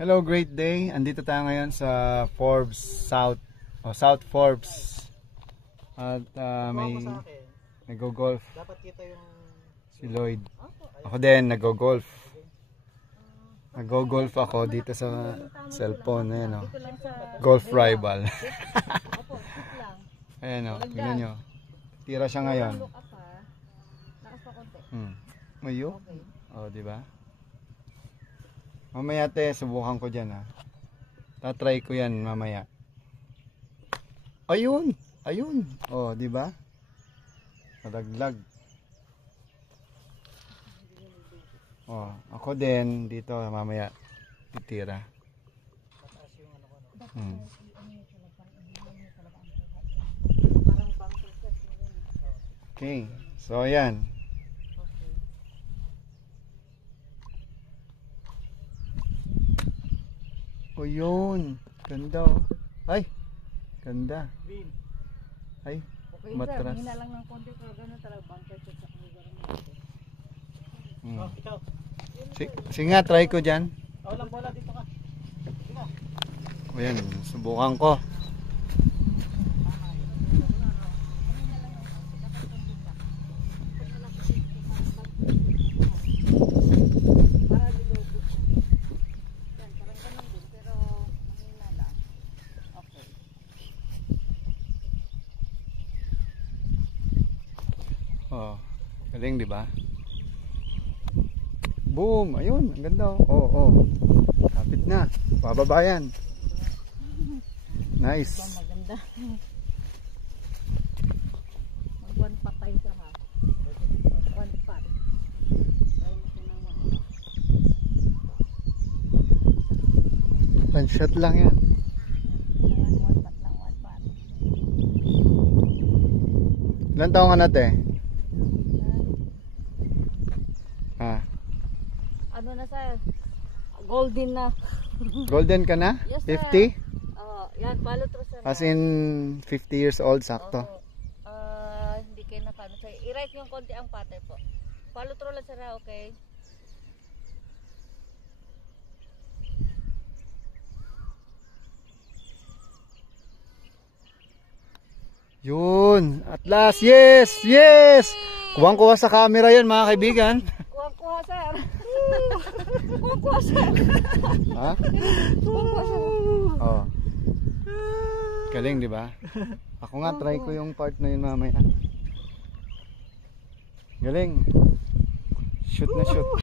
Hello, great day. Andito tayo ngayon sa Forbes South o South Forbes. At may nag-golf. Dapat kita yung si Lloyd. Ako din nag-golf. Nag-golf ako dito sa cellphone, ayan, oh. Golf rival. Ayan, oh, tingnan nyo. Tira siya ngayon. Mayo? Oh, di ba? Mamaya te, subukan ko diyan, ha. Tatry ko 'yan mamaya. Ayun, ayun. Oh, di ba? Nadaglag. Oh, ako din dito mamaya titira. Okay. So ayan. O yun, ganda, oh. Ay, ganda. Ay, matras. Hina lang ng konti pero gano'n talaga bangkay sa lugar mo. Sige nga, try ko dyan. Walang bola dito ka. O yan, subukan ko. Oh, galing, di ba? Boom, ayun, ang ganda. Oh, oh. Kapit na. Bababa yan. Nice. Maganda. Mag-one pot tayo siya, ha. One pot. One shot lang yan. One pot lang, one pot. Ilan taong ka na, te? Ano na sir? Golden na. Golden ka na? Yes, sir. 50? Yan, follow through sir. As in 50 years old, sakto. Hindi kayo nakano sir. I-right yung konti ang patay po. Follow through lang sir, okay? Yun, at last, yes, yes! Kuwang-kuha sa camera yan, mga kaibigan. Kuha sir. Kuha sir. Ha? Kuha sir. Oh. Galing, di ba? Ako nga, try ko yung part na yun mamaya. Galing. Shoot na shoot.